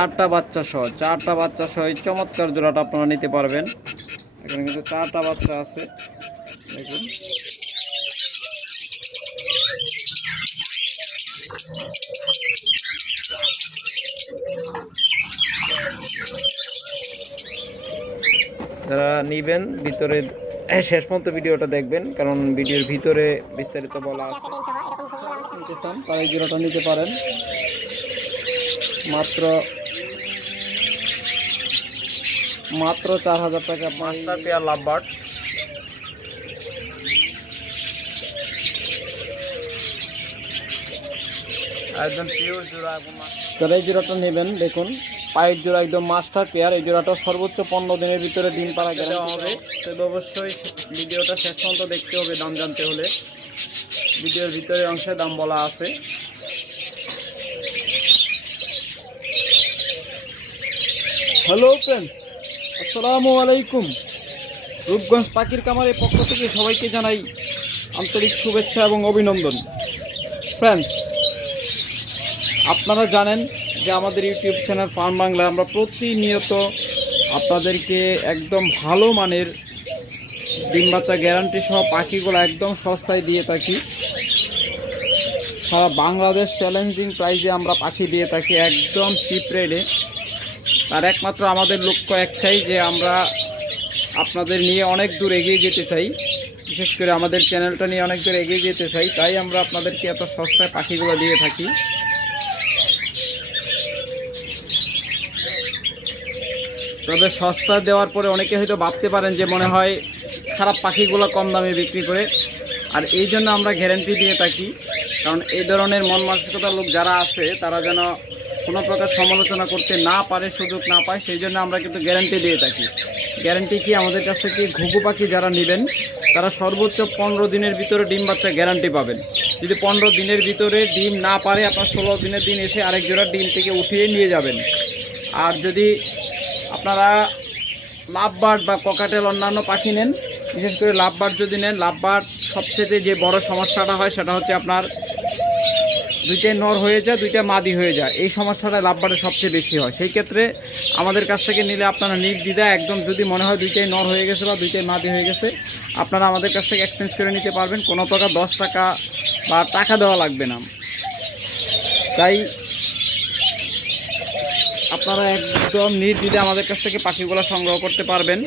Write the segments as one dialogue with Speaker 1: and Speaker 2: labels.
Speaker 1: চারটা বাচ্চা সহ, চারটা বাচ্চা সহ এই চমৎকার জোড়াটা আপনারা নিতে পারবেন। এখানে কিন্তু চারটা বাচ্চা আছে। দেখুন। যারা নিবেন, ভিতরে শেষ পর্যন্ত ভিডিওটা দেখবেন, কারণ ভিডিওর ভিতরে বিস্তারিত বলা আছে। নিতে চান, তারা নিতে পারেন। মাত্র মাত্র চার হাজার টাকা মাস্টার পেয়ার লাভ বার্ড একদম পিওর জোড়া যারা এই জোড়াটা নেবেন দেখুন। পায়ের জোড়া একদম মাস্টার পেয়ার এই জোড়াটা সর্বোচ্চ পনেরো দিনের ভিতরে ডিম পাড়া গেলে হবে। তবে অবশ্যই ভিডিওটা শেষ পর্যন্ত দেখতে হবে দাম জানতে হলে। ভিডিওর ভিতরে অংশে দাম বলা আছে। হ্যালো ফ্রেন্ডস আসসালামু আলাইকুম। রূপগঞ্জ পাখির কামারের পক্ষ থেকে সবাইকে জানাই আন্তরিক শুভেচ্ছা এবং অভিনন্দন। ফ্রেন্ডস আপনারা জানেন যে আমাদের ইউটিউব চ্যানেল ফার্ম বাংলা আমরা প্রতিনিয়ত আপনাদেরকে একদম ভালো মানের ডিম বাচ্চা গ্যারান্টি সহ পাখিগুলো একদম সস্তায় দিয়ে থাকি। সারা বাংলাদেশ চ্যালেঞ্জিং প্রাইজে আমরা পাখি দিয়ে থাকি একদম চিপ রেটে তার একমাত্র আমাদের লক্ষ্য একটাই যে আমরা আপনাদের নিয়ে অনেক দূর এগিয়ে যেতে চাই। বিশেষ করে আমাদের চ্যানেলটা নিয়ে অনেক দূর এগিয়ে যেতে চাই, তাই আমরা আপনাদেরকে এত সস্তায় পাখিগুলো দিয়ে থাকি। তবে সস্তা দেওয়ার পরে অনেকে হয়তো ভাবতে পারেন যে মনে হয় খারাপ পাখিগুলো কম দামে বিক্রি করে। আর এই জন্য আমরা গ্যারেন্টি দিয়ে থাকি, কারণ এই ধরনের মন মানসিকতার লোক যারা আছে, তারা যেন কোনো প্রকার সমালোচনা করতে না পারে, সুযোগ না পায়, সেই জন্য আমরা কিন্তু গ্যারান্টি দিয়ে থাকি। গ্যারান্টি কি? আমাদের কাছ থেকে ঘুঘু পাখি যারা নেবেন, তারা সর্বোচ্চ পনেরো দিনের ভিতরে ডিম বাচ্চা গ্যারান্টি পাবেন। যদি পনেরো দিনের ভিতরে ডিম না পারে, আপনার ষোলো দিনের দিন এসে আরেক জোড়া ডিম থেকে উঠিয়ে নিয়ে যাবেন। আর যদি আপনারা লাভবার্ড বা ককাটেল অন্যান্য পাখি নেন, বিশেষ করে লাভ লাভবার্ড যদি নেন, লাভবার্ড সবচেয়ে যে বড় সমস্যাটা হয়, সেটা হচ্ছে আপনার দুইটাই নর হয়ে যায়, দুইটা মাদি হয়ে যায়। এই সমস্যাটা লাভবার্ডের সবচেয়ে বেশি হয়। সেই ক্ষেত্রে আমাদের কাছ থেকে নিলে আপনারা নির্দ্বিধা একদম যদি মনে হয় দুইটাই নর হয়ে গেছে বা দুইটাই মাদি হয়ে গেছে, আপনারা আমাদের কাছ থেকে এক্সচেঞ্জ করে নিতে পারবেন। কোনো প্রকার দশ টাকা বা টাকা দেওয়া লাগবে না। তাই আপনারা একদম নির্দ্বিধে আমাদের কাছ থেকে পাখিগুলো সংগ্রহ করতে পারবেন।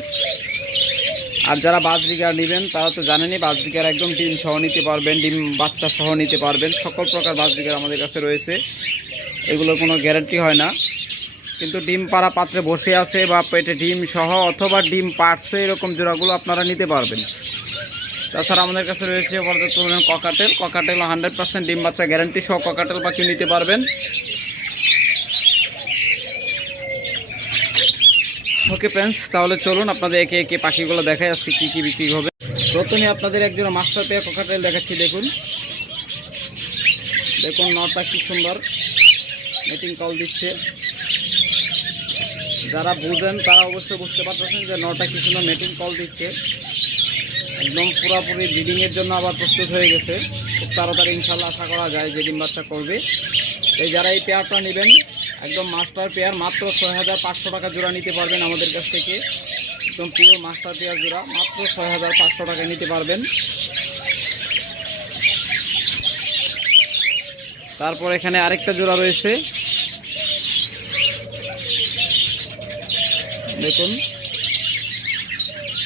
Speaker 1: আর যারা বাজরিকার নেবেন, তারা তো জানেনই বাজরিকার একদম ডিম সহ নিতে পারবেন, ডিম বাচ্চা সহ নিতে পারবেন। সকল প্রকার বাজরিকার আমাদের কাছে রয়েছে। এগুলোর কোনো গ্যারান্টি হয় না। কিন্তু ডিম পাড়া পাত্রে বসে আছে বা পেটে ডিম সহ অথবা ডিম পাড়ছে, এরকম জোড়াগুলো আপনারা নিতে পারবেন। তাছাড়া আমাদের কাছে রয়েছে পর্যাপ্ত পরিমাণ ককাটেল ককাটেল হান্ড্রেড পার্সেন্ট ডিম বাচ্চা গ্যারান্টি সহ ককাটেল পাখি নিতে পারবেন। ওকে ফ্রেন্ডস তাহলে চলুন আপনাদের একে একে পাখিগুলো দেখায় আজকে কী কী বিক্রি হবে। প্রথমে আপনাদের একজন মাস্টার পেয়ে কোকাটেল দেখাচ্ছি, দেখুন। দেখুন, নটা কি সুন্দর। মিটিং কল দিচ্ছে। যারা বুঝেন, তারা অবশ্যই বুঝতে পারতেছেন যে নটা কি সুন্দর মিটিং কল দিচ্ছে। একদম পুরোপুরি ব্রিডিংয়ের জন্য আবার প্রস্তুত হয়ে গেছে। খুব তাড়াতাড়ি ইনশাল্লাহ আশা করা যায় যে ডিম বাচ্চা করবে। এই যারা এই পেয়ারটা নেবেন একদম মাস্টার পেয়ার মাত্র ছয় হাজার পাঁচশো টাকা জোড়া নিতে পারবেন আমাদের কাছ থেকে। একদম পিওর মাস্টার পেয়ার জোড়া, মাত্র ছয় হাজার পাঁচশো টাকা নিতে পারবেন। তারপর এখানে আরেকটা জোড়া রয়েছে। দেখুন।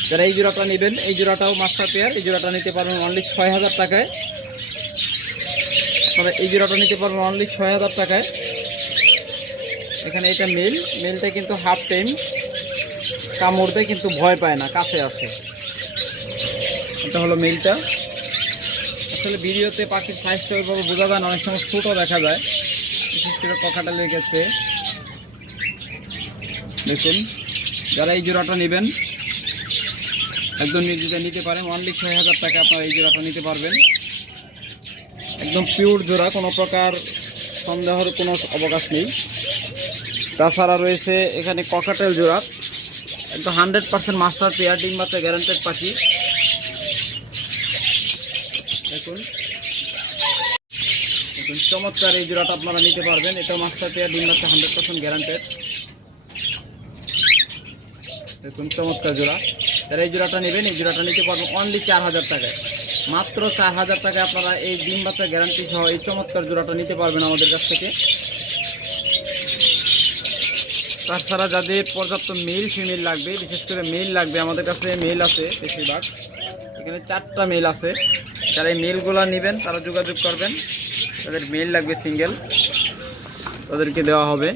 Speaker 1: যারা এই জোড়াটা নেবেন, এই জোড়াটাও মাস্টার পেয়ার, এই জোড়াটা নিতে পারবেন অনলি ছয় হাজার টাকায়। আপনারা এই জোড়াটা নিতে পারবেন অনলি ছয় হাজার টাকায়। এখানে এটা মেল, মেলটা কিন্তু হাফ টাইম কামড়তে কিন্তু ভয় পায় না, কাছে আসে। এটা হলো মেলটা। আসলে ভিডিওতে পাখির সাইজটা ওইভাবে বোঝা যায় না, অনেক সময় ছোটো দেখা যায়। বিশেষ করে কখাটা লেগেছে। দেখুন, যারা এই জোড়াটা নেবেন, একদম নিজেদের নিতে পারেন। অনলি ছয় হাজার টাকা আপনারা এই জোড়াটা নিতে পারবেন। একদম পিওর জোড়া, কোনো প্রকার সন্দেহের কোনো অবকাশ নেই। তাছাড়া রয়েছে এখানে ককাটেল জোড়া। একদম হান্ড্রেড পার্সেন্ট মাস্টার পেয়ার, ডিম বাচ্চা গ্যারান্টেড পাখি। দেখুন। চমৎকার এই জোড়াটা আপনারা নিতে পারবেন। এটা মাস্টার পেয়ার, ডিম বাচ্চা হান্ড্রেড পার্সেন্ট গ্যারান্টেড দেখুন, চমৎকার জোড়া। যারা এই জোড়াটা নেবেন, এই জোড়াটা নিতে পারবেন অনলি চার হাজার টাকায়। মাত্র চার হাজার টাকায় আপনারা এই ডিম বাচ্চা গ্যারান্টি সহ এই চমৎকার জোড়াটা নিতে পারবেন আমাদের কাছ থেকে। তাছাড়া যাদের পর্যাপ্ত মেল ফিমেল লাগবে, বিশেষ করে মেল লাগবে, আমাদের কাছে মেল আছে বেশিরভাগ। এখানে চারটা মেল আছে। যারা এই মেলগুলো নেবেন, তারা যোগাযোগ করবেন। তাদের মেল লাগবে সিঙ্গেল তাদেরকে দেওয়া হবে।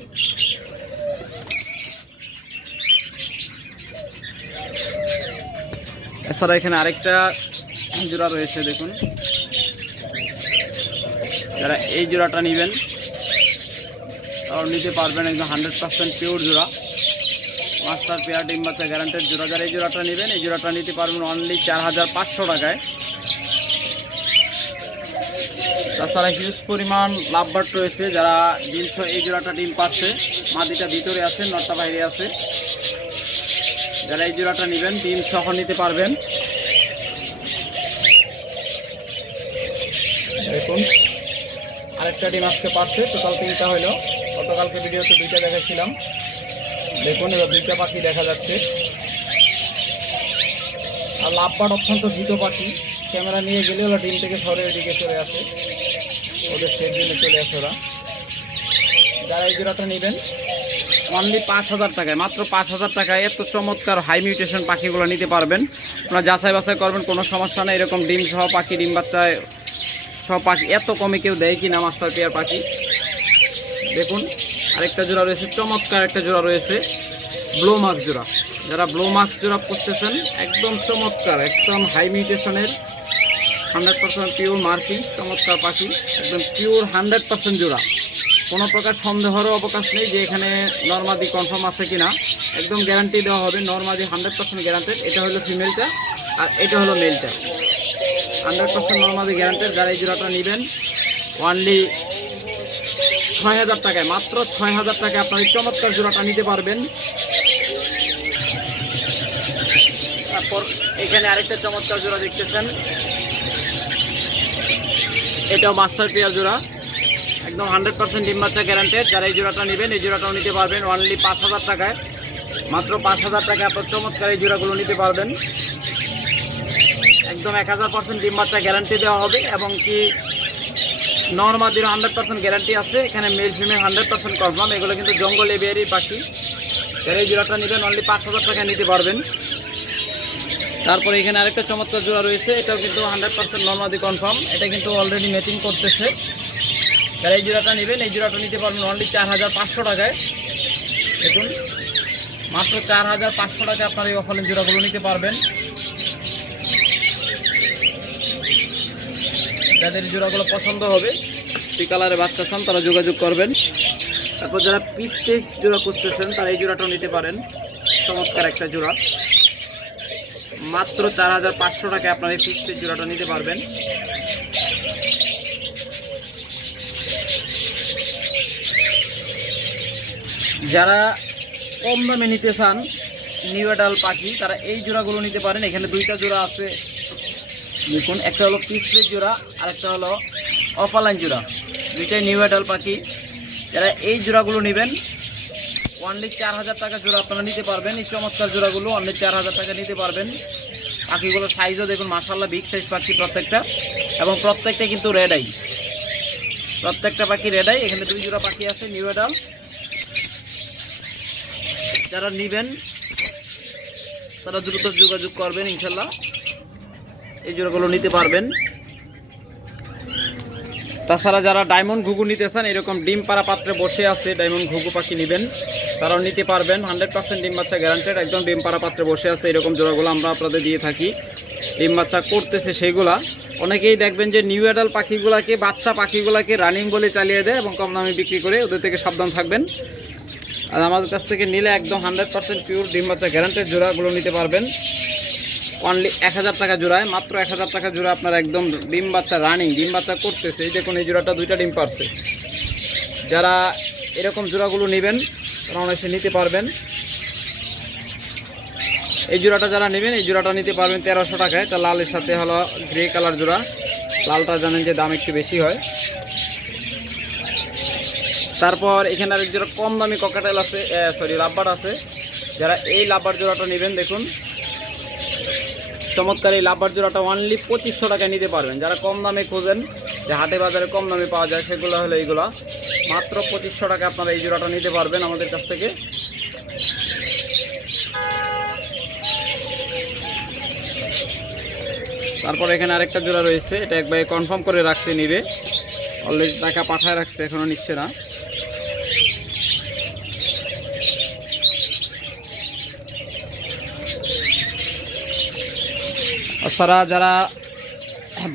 Speaker 1: এছাড়া এখানে আরেকটা জোড়া রয়েছে, দেখুন। যারা এই জোড়াটা নেবেন তারাও নিতে পারবেন একদম হান্ড্রেড পার্সেন্ট পিওর জোড়া। মাস্টার পেয়ার ডিম বাচ্চা গ্যারান্টেড জোড়া। যারা এই জোড়াটা নেবেন, এই জোড়াটা নিতে পারবেন অনলি চার হাজার পাঁচশো টাকায়। তাছাড়া হিউজ পরিমাণ লাভবার্ড রয়েছে। যারা ডিম এই জোড়াটা ডিম পাচ্ছে মাদিটা ভিতরে আছে, নটটা বাইরে আছে। যারা এই জোড়াটা নেবেন, ডিম সহ নিতে পারবেন। দেখুন, আরেকটা ডিম আজকে পাচ্ছে টোটাল তিনটা হলো। গতকালকে ভিডিওতে দুইটা দেখাচ্ছিলাম দেখুন, এবার দুইটা পাখি দেখা যাচ্ছে। আর লাভবাট অত্যন্ত ভীত পাখি। ক্যামেরা নিয়ে গেলে ওরা ডিম থেকে সরে দিকে চলে আসে। ওদের সেই জন্য চলে আসে ওরা। যারা এই জোড়াটা নেবেন অনলি পাঁচ হাজার টাকায়, মাত্র পাঁচ হাজার টাকায় এত চমৎকার হাই মিউটেশন পাখিগুলো নিতে পারবেন। আপনারা যাচাই বাছাই করবেন, কোনো সমস্যা নেই। এরকম ডিম সহ পাখি, ডিম বাচ্চায় সব পাখি, এত কমে কেউ দেয় কি না মাস্টার পেয়ার পাখি? দেখুন, আরেকটা জোড়া রয়েছে, চমৎকার একটা জোড়া রয়েছে ব্লো মার্কস জোড়া। যারা ব্লো মার্কস জোড়া করতেছেন একদম চমৎকার, একদম হাই মিউটেশনের হান্ড্রেড পার্সেন্ট পিওর মার্কিং চমৎকার পাখি, একদম পিওর হান্ড্রেড পার্সেন্ট জোড়া। কোনো প্রকার সন্দেহেরও অবকাশ নেই যে এখানে নর্মাদি কনফার্ম আছে কি না একদম গ্যারান্টি দেওয়া হবে নর্মাদি হান্ড্রেড পার্সেন্ট গ্যারান্টেড এটা হলো ফিমেলটা আর এটা হলো মেলটা হান্ড্রেড পার্সেন্ট নর্মালি গ্যারান্টেড যারা এই জোড়াটা নেবেন ওনলি ছয় হাজার টাকায়, মাত্র ছয় হাজার টাকায় আপনার চমৎকার জোড়াটা নিতে পারবেন। তারপর এখানে আরেকটা চমৎকার জোড়া দেখতেছেন। এটাও মাস্টার পেয়ার জোড়া। একদম হান্ড্রেড পার্সেন্ট ডিম বাচ্চা গ্যারান্টেড যারা এই জোড়াটা নেবেন, এই জোড়াটাও নিতে পারবেন অনলি পাঁচ হাজার টাকায়। মাত্র পাঁচ হাজার টাকায় আপনার চমৎকার এই জোড়াগুলো নিতে পারবেন। একদম এক হাজার পার্সেন্ট ডিম বাচ্চা গ্যারান্টি দেওয়া হবে এবং কি নর্মাদির হান্ড্রেড পার্সেন্ট গ্যারান্টি আছে। এখানে male female hundred percent confirm এগুলো কিন্তু জঙ্গল এবিয়ারি পাখি। যারা এই জোড়াটা নেবেন অনলি পাঁচ হাজার টাকা নিতে পারবেন। তারপরে এখানে আরেকটা চমৎকার জোড়া রয়েছে। এটাও কিন্তু হান্ড্রেড পার্সেন্ট নর্মাদি কনফার্ম এটা কিন্তু অলরেডি ম্যাচিং করতেছে। যারা এই জোড়াটা নেবেন, এই জোড়াটা নিতে পারবেন অনলি চার হাজার পাঁচশো টাকায়। দেখুন, মাত্র চার হাজার পাঁচশো টাকায় আপনার এই অফারের জোড়াগুলো নিতে পারবেন। যাদের জোড়াগুলো পছন্দ হবে, সেই কালারে বাচ্চা চান, তারা যোগাযোগ করবেন। তারপর যারা পিস পিস জোড়া খুঁজতেছেন, তারা এই জোড়াটাও নিতে পারেন। চমৎকার একটা জোড়া। মাত্র চার হাজার পাঁচশো টাকায় আপনার এই পিস পিস জোড়াটা নিতে পারবেন। যারা কম দামে নিতে চান, নিউ অ্যাডাল পাখি, তারা এই জোড়াগুলো নিতে পারেন। এখানে দুইটা জোড়া আছে। দেখুন, একটা হলো পিসলেট জোড়া আর একটা হলো অফালাইন জোড়া। দুইটাই নিউ অ্যাডাল পাখি। যারা এই জোড়াগুলো নেবেন অনলি চার হাজার টাকা জোড়া আপনারা নিতে পারবেন। এই চমৎকার জোড়াগুলো অনলি চার হাজার টাকা নিতে পারবেন। পাখিগুলোর সাইজও দেখুন মাসাল্লাহ বিগ সাইজ পাখি প্রত্যেকটা। এবং প্রত্যেকটা কিন্তু রেড আই প্রত্যেকটা পাখি রেডাই এখানে দুই জোড়া পাখি আছে নিউ অ্যাডাল যারা নেবেন, তারা দ্রুত যোগাযোগ করবেন ইনশাল্লাহ এই জোড়াগুলো নিতে পারবেন। তাছাড়া যারা ডায়মন্ড ঘুঘু নিতে চান, এরকম ডিম পাড়া পাত্রে বসে আছে ডায়মন্ড ঘুঘু পাখি নেবেন। তারাও নিতে পারবেন, হান্ড্রেড পার্সেন্ট ডিম বাচ্চা গ্যারান্টেড একদম ডিম পাড়া পাত্রে বসে আছে এরকম জোড়াগুলো আমরা আপনাদের দিয়ে থাকি। ডিম বাচ্চা করতেছে সেইগুলা অনেকেই দেখবেন যে নিউ অ্যাডাল পাখিগুলাকে, বাচ্চা পাখিগুলাকে রানিং বলে চালিয়ে দেয় এবং কম দামে বিক্রি করে ওদের থেকে সাবধান থাকবেন। আর আমাদের কাছ থেকে নিলে একদম হান্ড্রেড পার্সেন্ট পিওর ডিম বাচ্চা গ্যারান্টেড জোড়াগুলো নিতে পারবেন। অনলি এক হাজার টাকা জোড়ায়, মাত্র এক হাজার টাকা জোড়া আপনার একদম ডিম বাচ্চা রানিং ডিম বাচ্চা করতেছে। এই দেখুন, এই জোড়াটা দুইটা ডিম পারছে। যারা এরকম জোড়াগুলো নেবেন, তারা অনেকে নিতে পারবেন। এই জোড়াটা যারা নেবেন, এই জোড়াটা নিতে পারবেন তেরোশো টাকায়। তা লালের সাথে হলো গ্রে কালার জোড়া। লালটা জানেন যে দাম একটু বেশি হয়। তারপর এখানে আর জোড়া কম দামি ককাটেল আছে সরি লাভবার আছে। যারা এই লাভবার জোড়াটা নেবেন, দেখুন। চমৎকার এই লাভবার জোড়াটা অনলি পঁচিশশো টাকায় নিতে পারবেন। যারা কম দামে খোঁজেন, যে হাটে বাজারে কম দামে পাওয়া যায়, সেগুলো হলো এইগুলা। মাত্র পঁচিশশো টাকা আপনারা এই জোড়াটা নিতে পারবেন আমাদের কাছ থেকে। তারপর এখানে আরেকটা জোড়া রয়েছে, এটা একবার কনফার্ম করে রাখছে নিবে। অলরেডি টাকা পাঠায় রাখছে এখনও নিচ্ছে না। তাছাড়া যারা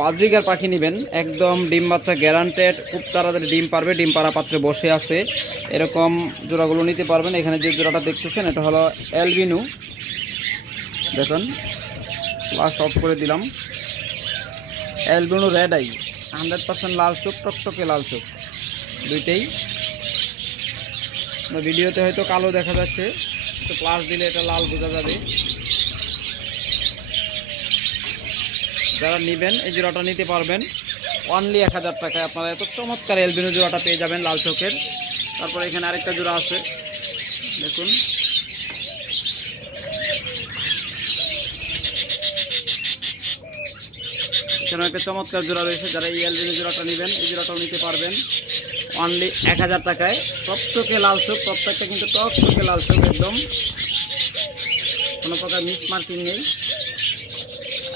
Speaker 1: বাজরিকার পাখি নেবেন, একদম ডিম বাচ্চা গ্যারান্টেড খুব তাড়াতাড়ি ডিম পারবে, ডিম পাড়া পাত্রে বসে আছে। এরকম জোড়াগুলো নিতে পারবেন। এখানে যে জোড়াটা দেখতেছেন, এটা হলো অ্যালবিনু দেখুন ফ্লাশ অফ করে দিলাম। Albino red eye hundred percent লাল চোখ, টকটকে লাল চোখ। দুইটাই। ভিডিওতে হয়তো কালো দেখা যাচ্ছে, তো প্লাস দিলে এটা লাল বোঝা যাবে। যারা নেবেন, এই জোড়াটা নিতে পারবেন। অনলি এক হাজার টাকায় আপনারা এত চমৎকার এলবিনো জোড়াটা পেয়ে যাবেন লাল চোখের। তারপরে এখানে আরেকটা জোড়া আছে। দেখুন। এখানে একটা চমৎকার জোড়া রয়েছে। যারা এই এলবিনো জোড়াটা নেবেন, এই জোড়াটাও নিতে পারবেন। অনলি এক হাজার টাকায়। টকটকে লাল চোখ, প্রত্যেকটা কিন্তু টকটকে লাল চোখ, একদম। কোনো প্রকার মিস মার্কিং নেই।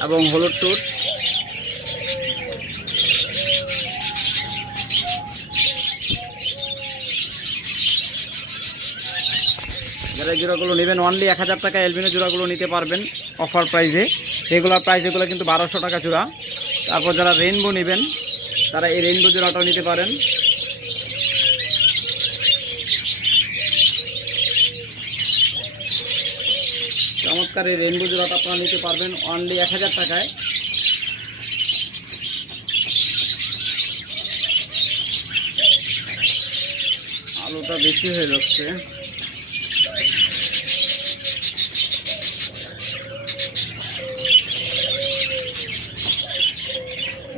Speaker 1: এবং হলুদ টুট যারা জোড়াগুলো নেবেন অনলি এক হাজার টাকা এলবিনো জোড়াগুলো নিতে পারবেন অফার প্রাইসে এগুলোর প্রাইস এগুলো কিন্তু বারোশো টাকা জোড়া। তারপর যারা রেইনবো নেবেন, তারা এই রেইনবো জোড়াটাও নিতে পারেন। চমৎকার এই রেইনবো জোড়াটা আপনারা নিতে পারবেন অনলি এক হাজার টাকায়। আলুটা বেশি হয়ে যাচ্ছে।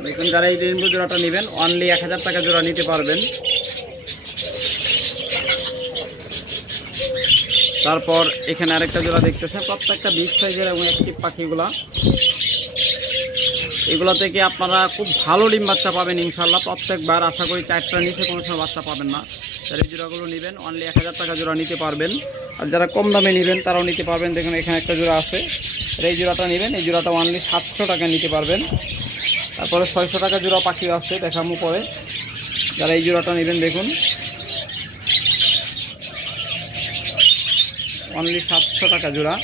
Speaker 1: দেখুন যারা এই রেইনবো জোড়াটা নেবেন অনলি এক হাজার টাকা জোড়া নিতে পারবেন। তারপর এখানে আরেকটা জোড়া দেখতেছেন, প্রত্যেকটা বিগ সাইজের এবং অ্যাক্টিভ পাখিগুলা। এগুলো থেকে আপনারা খুব ভালো ডিম বাচ্চা পাবেন ইনশাল্লাহ প্রত্যেকবার আশা করি চারটার নিচে কোনো সময় বাচ্চা পাবেন না। তার এই জোড়াগুলো নেবেন অনলি এক হাজার টাকা জোড়া নিতে পারবেন। আর যারা কম দামে নেবেন, তারাও নিতে পারবেন। দেখুন, এখানে একটা জোড়া আছে। এই জোড়াটা নেবেন, এই জোড়াটা অনলি সাতশো টাকা নিতে পারবেন। তারপরে ছয়শো টাকা জোড়া পাখি আছে, দেখামো পরে। যারা এই জোড়াটা নেবেন, দেখুন। অনলি সাতশো টাকা জোড়া।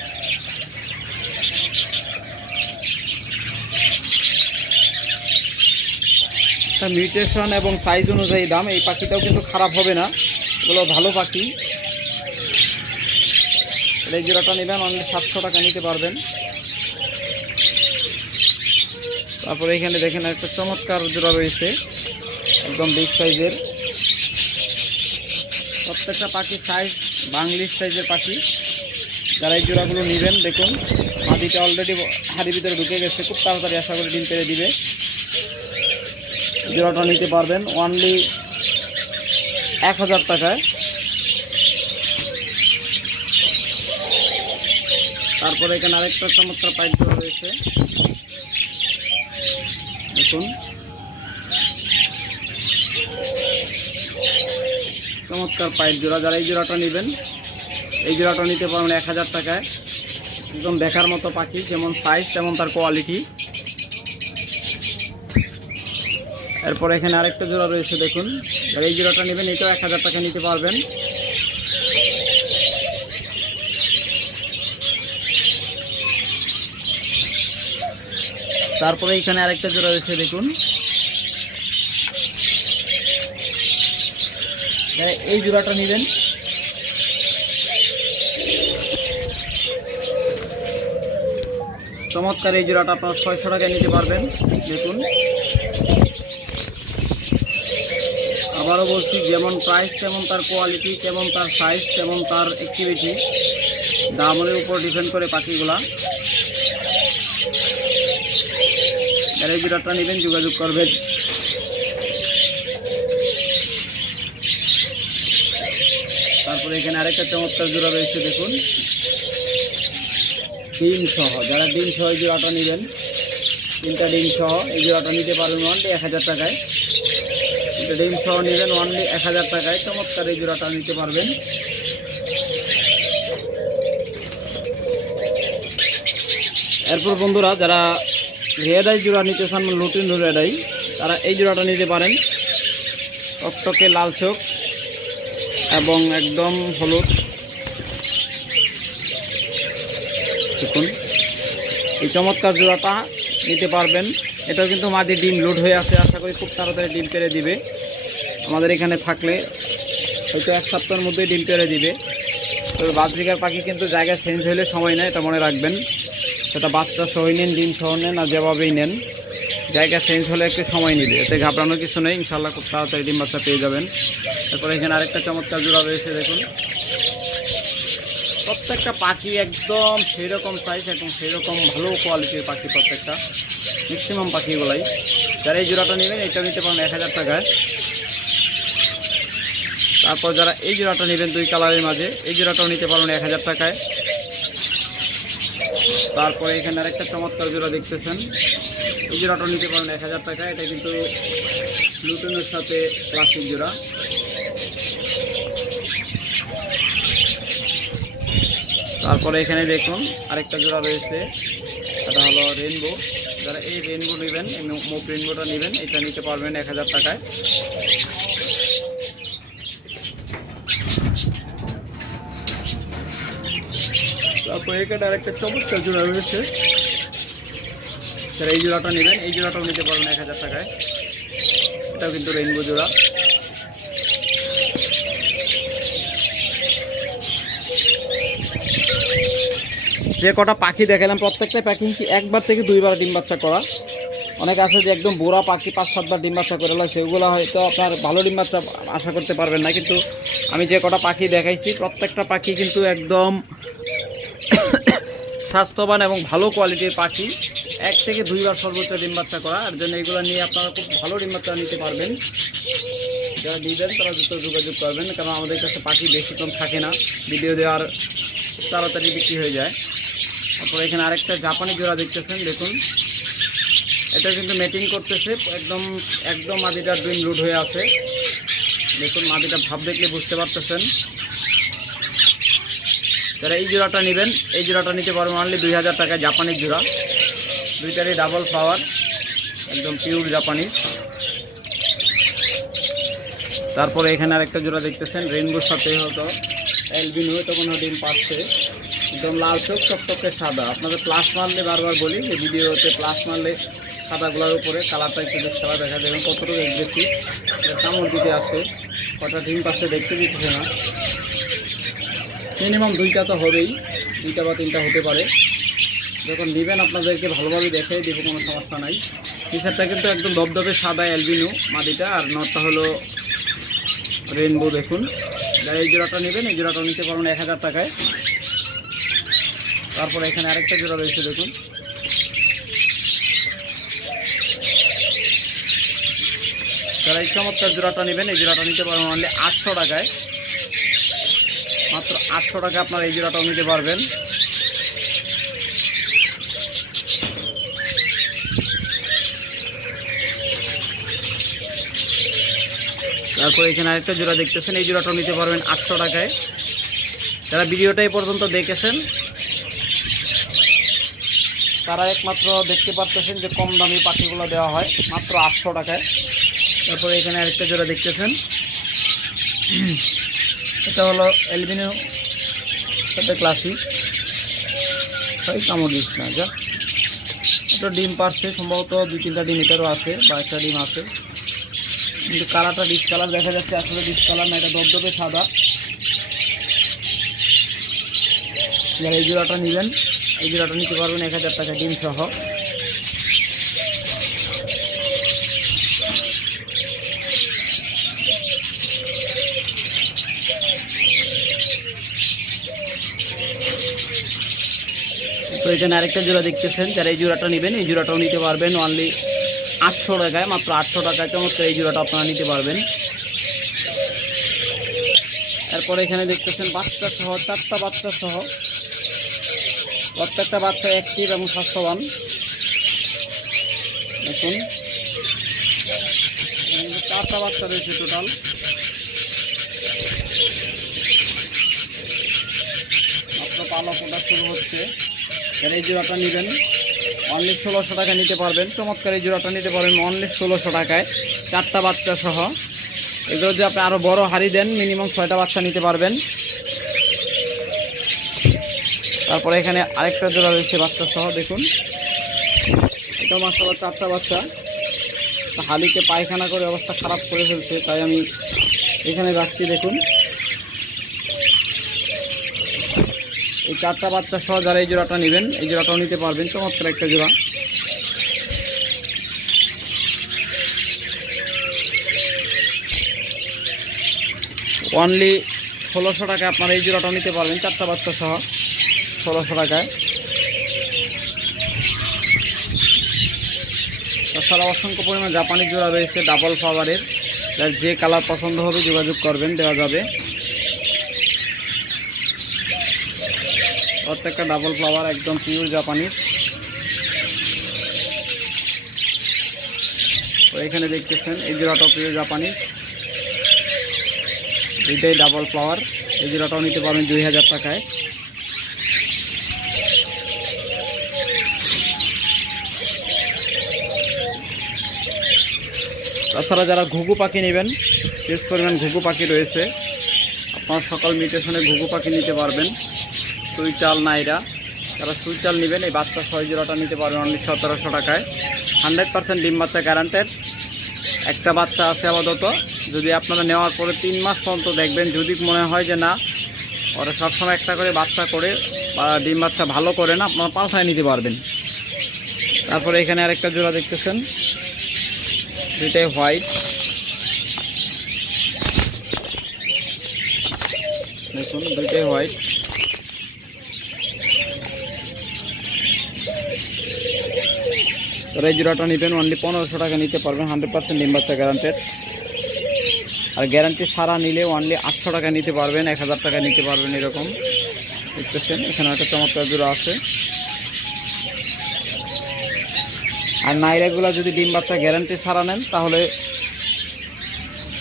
Speaker 1: মিউটেশন এবং সাইজ অনুযায়ী দাম, এই পাখিটাও কিন্তু খারাপ হবে না। এগুলো ভালো পাখি। এই জোড়াটা নেবেন, অনলি সাতশো টাকা নিতে পারবেন। তারপরে এখানে দেখেন একটা চমৎকার জোড়া রয়েছে, একদম বিগ সাইজের প্রত্যেকটা পাখির সাইজ বাংলিশ সাইজের পাখি। যারা এই জোড়াগুলো নেবেন, দেখুন মাটিটা অলরেডি হাড়ির ভিতরে ঢুকে গেছে। খুব তাড়াতাড়ি আশা করে ডিম পেরে দিবে। জোড়াটা নিতে পারবেন অনলি এক হাজার টাকায়। তারপরে এখানে আরেকটা চমৎকার পাইপ রয়েছে। দেখুন। চমৎকার পাইপ জোড়া, যারা এই জোড়াটা নেবেন, এই জোড়াটা নিতে পারবেন এক হাজার টাকায়। একদম দেখার মতো পাখি, যেমন সাইজ তেমন তার কোয়ালিটি এরপর এখানে আরেকটা জোড়া রয়েছে, দেখুন। এই জোড়াটা নেবেন, এটাও এক হাজার টাকা নিতে পারবেন। তারপরে এখানে আরেকটা জোড়া রয়েছে, দেখুন। যারা এই জোড়াটা নেবেন। চমৎকার এই জোড়াটা আপনার ছয়শো টাকায় নিতে পারবেন, দেখুন। আবারও বলছি, যেমন প্রাইস তেমন তার কোয়ালিটি তেমন তার সাইজ তেমন তার অ্যাক্টিভিটি দামের উপর ডিপেন্ড করে পাখিগুলা। যারা এই জোড়াটা নেবেন, যোগাযোগ করবেন। তারপরে এখানে আরেকটা চমৎকার জোড়া রয়েছে, দেখুন। ডিম সহ, যারা ডিম সহ এই জোড়াটা নেবেন, তিনটা ডিম সহ এই জোড়াটা নিতে পারবেন অনলি এক হাজার টাকায়। তিনটা ডিম সহ নেবেন অনলি এক হাজার টাকায়, চমৎকার এই জোড়াটা নিতে পারবেন। এরপর বন্ধুরা, যারা রেডাই জোড়া নিতে চান, লুটিন রেডাই তারা এই জোড়াটা নিতে পারেন। টকটকে লাল চোখ। এবং একদম হলুদ। দেখুন, এই চমৎকার জোড়াটা নিতে পারবেন। এটাও কিন্তু মাঝে ডিম লোড হয়ে আছে। আশা করি খুব তাড়াতাড়ি ডিম পেরে দিবে। আমাদের এখানে থাকলে হয়তো এক সপ্তাহের মধ্যেই ডিম পেরে দিবে। তবে বাজরিকার পাখি কিন্তু জায়গা চেঞ্জ হলে সময় নেয়, এটা মনে রাখবেন। সেটা বাচ্চা সহ নেন, ডিম সহ নেন, আর যেভাবেই নেন। জায়গা চেঞ্জ হলে একটু সময় নিবে। এতে ঘাবড়ানোর কিছু নেই ইনশাল্লাহ খুব তাড়াতাড়ি ডিম বাচ্চা পেয়ে যাবেন। তারপরে এখানে আরেকটা চমৎকার জোড়া রয়েছে, দেখুন। প্রত্যেকটা পাখি একদম সেই রকম সাইজ এবং সেই রকম ভালো কোয়ালিটির পাখি প্রত্যেকটা। ম্যাক্সিমাম পাখিগুলাই। যারা এই জোড়াটা নেবেন, এটা নিতে পারেন এক হাজার টাকায়। তারপর যারা এই জোড়াটা নেবেন দুই কালারের মাঝে, এই জোড়াটাও নিতে পারেন এক হাজার টাকায়। তারপরে এখানে আরেকটা চমৎকার জোড়া দেখতেছেন। এই জোড়াটাও নিতে পারেন এক হাজার টাকা। এটা কিন্তু লুটনের সাথে ক্লাসিক জোড়া। তারপরে এখানে দেখুন আরেকটা জোড়া রয়েছে। এটা হলো রেনবো যারা এই রেনবো নেবেন, এই মুখ রেনবোটা নেবেন, এটা নিতে পারবেন এক হাজার টাকায়। তারপরে এখানে আরেকটা চমৎকার জোড়া রয়েছে। যারা এই জোড়াটা নেবেন। এই জোড়াটাও নিতে পারবেন এক হাজার টাকায়। এটাও কিন্তু রেনবো জোড়া। যে কটা পাখি দেখালাম, প্রত্যেকটা পাখি একবার থেকে দুইবার ডিম বাচ্চা করা? অনেক আছে যে একদম বুড়া পাখি, পাঁচ, সাতবার ডিম বাচ্চা করে লয়, সেগুলো হয়তো আপনার ভালো ডিম বাচ্চা আশা করতে পারবেন না। কিন্তু আমি যে কটা পাখি দেখাইছি, প্রত্যেকটা পাখি কিন্তু একদম স্বাস্থ্যবান এবং ভালো কোয়ালিটির পাখি। এক থেকে দুইবার সর্বোচ্চ ডিম বাচ্চা করা। আর জন্য এগুলো নিয়ে আপনারা খুব ভালো ডিম বাচ্চা নিতে পারবেন। যারা দিবেন, তারা দ্রুত যোগাযোগ করবেন। কারণ আমাদের কাছে পাখি বেশিক্ষণ থাকে না। ভিডিও দেওয়ার তাড়াতাড়ি বিক্রি হয়ে যায়। তারপর এখানে আরেকটা জাপানি জোড়া দেখতেছেন, দেখুন। এটা কিন্তু মেটিং করতেছে। একদম একদম মাটিটা ডিম রুট হয়ে আছে। দেখুন মাটিটা ভাব দেখলে বুঝতে পারতেছেন। যারা এই জোড়াটা নেবেন। এই জোড়াটা নিতে পারবেন অনলি দুই হাজার টাকা জাপানির জোড়া। দুইটারই ডাবল ফ্লাওয়ার একদম পিওর জাপানি তারপরে এখানে আরেকটা জোড়া দেখতেছেন, রেনবোর সাথে হয়তো এলবিনো তো কোনো ডিম পাচ্ছে। একদম লাল চোখ টকটকে সাদা। আপনাদের প্লাস মারলে বারবার বলি, এই ভিডিওতে প্লাস মারলে সাদাগুলোর উপরে কালারটা একটু কালার দেখা যাবে কতটুকু এগ্রেসিভ কামড় দিতে আসে কটা ডিম পাচ্ছে দেখতে দিচ্ছে না। মিনিমাম দুইটা তো হবেই, দুইটা বা তিনটা হতে পারে। যখন নেবেন আপনাদেরকে ভালোভাবে দেখে দিব, কোনো সমস্যা নাই। টিশার্টটা কিন্তু একদম দবদবে সাদা অ্যালবিনো মাটিটা, আর নটটা হলো রেনবো দেখুন। যারা এই জোড়াটা নেবেন, এই জোড়াটা নিতে পারবেন এক হাজার টাকায়। তারপর এখানে আরেকটা জোড়া রয়েছে, দেখুন। যারা এই চমৎকার জোড়াটা নেবেন, এই জোড়াটা নিতে পারবেন অনলি আটশো টাকায়। আটশো টাকা আপনার এই জোড়াটাও নিতে পারবেন। তারপর এখানে আরেকটা জোড়া দেখতেছেন, এই জোড়াটাও নিতে পারবেন আটশো টাকায়। যারা ভিডিওটা এই পর্যন্ত দেখেছেন, তারা একমাত্র দেখতে পারতেছেন যে কম দামি পাখিগুলো দেওয়া হয়, মাত্র আটশো টাকায়। তারপরে এখানে আরেকটা জোড়া দেখতেছেন। এটা হলো এলবিনো সাথে ক্লাসিক ওই কামড় দিস না, যা। এটা ডিম পারছে সম্ভবত দুই তিনটা ডিম এটারও আছে, বা একটা ডিম আছে। কিন্তু কালারটা ডিস কালার, দেখা যাচ্ছে আসলে ডিস কালার না, এটা দবদবে সাদা। যারা এই জোড়াটা নেবেন, এই জোড়াটা নিতে পারবেন এক হাজার টাকা ডিম সহ এখানে আরেকটা জোড়া দেখতেছেন, যারা এই জোড়াটা নেবেন, এই জোড়াটাও নিতে পারবেন অনলি আটশো টাকায়, মাত্র আটশো টাকায় চমৎকার এই জোড়াটা আপনারা নিতে পারবেন। এরপরে এখানে দেখতেছেন বাচ্চা সহ, চারটা বাচ্চা সহ। প্রত্যেকটা বাচ্চা অ্যাক্টিভ এবং স্বাস্থ্যবান। দেখুন। চারটা বাচ্চা রয়েছে টোটাল মাত্র পালক ওটা শুরু হচ্ছে। এবার এই জোড়াটা নেবেন। অনলি ষোলোশো টাকা নিতে পারবেন। চমৎকার এই জোড়াটা নিতে পারবেন অনলি ষোলোশো টাকায়। চারটা বাচ্চা সহ। এগুলো যদি আপনি আরও বড় হাড়ি দেন মিনিমাম ছয়টা বাচ্চা নিতে পারবেন। তারপরে এখানে আরেকটা জোড়া রয়েছে বাচ্চা সহ, দেখুন। এটা মাসাল্লাহ চারটা বাচ্চা। তা পায়খানা করে অবস্থা খারাপ করে ফেলছে, তাই আমি এখানে রাখছি, দেখুন। চারটা বাচ্চা সহ যারা এই জোড়াটা নেবেন, এই জোড়াটাও নিতে পারবেন, চমৎকার একটা জোড়া। অনলি ষোলোশো টাকায় আপনারা এই জোড়াটাও নিতে পারবেন, চারটা বাচ্চা সহ, ষোলোশো টাকায়। তাছাড়া অসংখ্য পরিমাণ জাপানি জোড়া রয়েছে ডাবল ফ্লাওয়ারের যার যে কালার পছন্দ হবে যোগাযোগ করবেন, দেওয়া যাবে। প্রত্যেকটা ডাবল ফ্লাওয়ার একদম পিওর জাপানিজ তো এখানে দেখতেছেন, এই জোড়াটাও পিওর জাপানিজ দুইটাই ডাবল ফ্লাওয়ার এই জোড়াটাও নিতে পারবেন দুই হাজার টাকায়। তাছাড়া যারা ঘুঘু পাখি নেবেন বেশ পরিমাণ ঘুঘু পাখি রয়েছে, আপনার সকাল মিটেশনে ঘুঘু পাখি নিতে পারবেন। সুইটাল নাইরা যারা সুইটাল নেবেন, এই বাচ্চা ছয় জোড়াটা নিতে পারবেন অনলি সতেরোশো টাকায়। হান্ড্রেড পার্সেন্ট ডিম বাচ্চা গ্যারান্টেড একটা বাচ্চা আছে আপাতত। যদি আপনারা নেওয়ার পরে তিন মাস পর্যন্ত দেখবেন, যদি মনে হয় যে না, ওরা সবসময় একটা করে বাচ্চা করে বা ডিম বাচ্চা ভালো করে না, আপনারা পাল্টায় নিতে পারবেন। তারপরে এখানে আরেকটা জোড়া দেখতেছেন। দুইটাই হোয়াইট দেখুন, দুইটাই হোয়াইট তোরা এই জোড়াটা নেবেন অনলি পনেরোশো টাকা নিতে পারবেন হান্ড্রেড পার্সেন্ট ডিম গ্যারান্টেড আর গ্যারান্টি সারা নিলে অনলি আটশো টাকা নিতে পারবেন, এক হাজার টাকা নিতে পারবেন এরকম। দেখতেছেন, এখানে একটা চমৎকার জোড়া আছে। আর নাইরাগুলো যদি ডিম বাচ্চা গ্যারান্টি ছাড়া নেন, তাহলে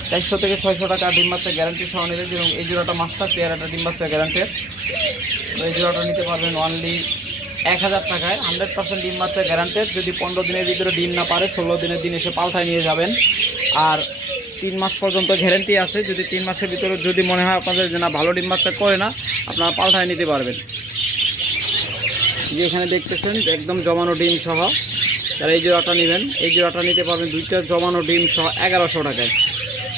Speaker 1: চারশো থেকে ছয়শো টাকা ডিম বাচ্চা গ্যারান্টি সহ নেবে যেরকম এই জোড়াটা মাস্টার পেয়ার একটা ডিম বাচ্চা গ্যারান্টেড এই জোড়াটা নিতে পারবেন অনলি এক হাজার টাকায় হান্ড্রেড পার্সেন্ট ডিম বাচ্চা গ্যারান্টেড যদি পনেরো দিনের ভিতরে ডিম না পারে, ষোলো দিনের দিন এসে পাল্টায় নিয়ে যাবেন। আর তিন মাস পর্যন্ত গ্যারেন্টি আছে। যদি তিন মাসের ভিতরে যদি মনে হয় আপনাদের যে না, ভালো ডিম বাচ্চা করে না, আপনারা পাল্টায় নিতে পারবেন। যে এখানে দেখতেছেন একদম জমানো ডিম সহ, যারা এই জোড়াটা নেবেন, এই জোড়াটা নিতে পারবেন দুইটা জমানো ডিম সহ এগারোশো টাকায়।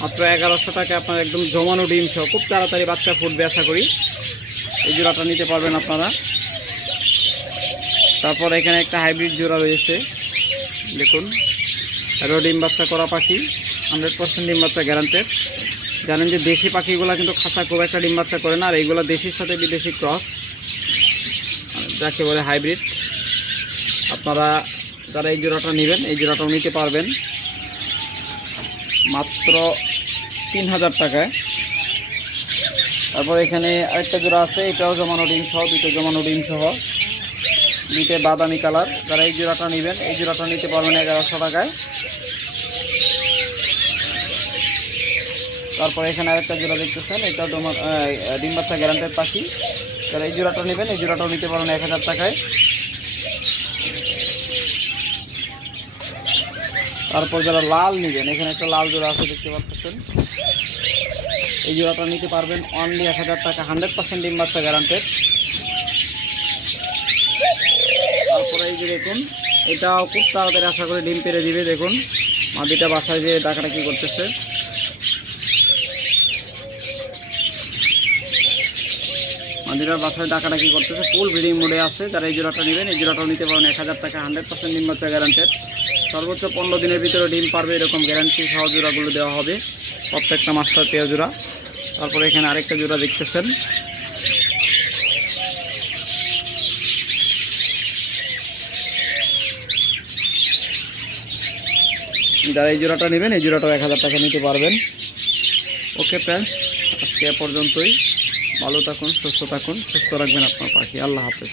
Speaker 1: মাত্র এগারোশো টাকায় আপনার একদম জমানো ডিম সহ, খুব তাড়াতাড়ি বাচ্চা ফুটবে, আশা করি। এই জোড়াটা নিতে পারবেন আপনারা। তারপর এখানে একটা হাইব্রিড জোড়া রয়েছে। দেখুন এরও ডিম বাচ্চা করা পাখি হান্ড্রেড পার্সেন্ট ডিম বাচ্চা গ্যারান্টেড জানেন যে দেশি পাখিগুলো কিন্তু খাঁচা খুব একটা ডিম বাচ্চা করে না, আর এইগুলো দেশির সাথে বিদেশি ক্রস যাকে বলে হাইব্রিড আপনারা যারা এই জোড়াটা নেবেন, এই জোড়াটাও নিতে পারবেন। মাত্র তিন হাজার টাকায়। তারপর এখানে আরেকটা জোড়া আছে, এটাও জমানো ডিম সহ, দুটো জমানো ডিম সহ। দুইটা বাদামি কালার। যারা এই জোড়াটা নেবেন। এই জোড়াটা নিতে পারবেন এগারোশো টাকায়। তারপর এখানে আরেকটা জোড়া দেখতেছেন। এটা ডোমা ডিম বাচ্চা গ্যারান্টেড পাখি। যারা এই জোড়াটা নেবেন। এই জোড়াটাও নিতে পারবেন এক হাজার টাকায়। তারপর যারা লাল নেবেন, এখানে একটা লাল জোড়া আছে দেখতে পাচ্ছেন। এই জোড়াটা নিতে পারবেন অনলি এক হাজার টাকা। হান্ড্রেড পার্সেন্ট ডিম বাচ্চা গ্যারান্টেড তারপরে এই যে দেখুন, এটাও খুব তাড়াতাড়ি আশা করে ডিম পেরে দিবে, দেখুন। মাদিটা বাসায় যে ডাকাটা কি করতেছে। মাদিটার বাসায় ডাকাটা কি করতেছে ফুল ব্রিডিং মোডে আছে। যারা এই জোড়াটা নেবেন, এই জোড়াটাও নিতে পারেন, এক হাজার টাকা হান্ড্রেড পার্সেন্ট ডিম বাচ্চা গ্যারান্টেড সর্বোচ্চ পনেরো দিনের ভিতরে ডিম পারবে, এরকম গ্যারান্টি সহ জোড়াগুলো দেওয়া হবে। প্রত্যেকটা মাস্টার পেয়া জোড়া। তারপরে এখানে আরেকটা জোড়া দেখতেছেন। যারা এই জোড়াটা নেবেন, এই জোড়াটাও এক হাজার টাকা নিতে পারবেন। ওকে ফ্রেন্ডস আজকে পর্যন্তই। ভালো থাকুন, সুস্থ থাকুন, সুস্থ রাখবেন আপনার পাখি। আল্লাহ হাফেজ।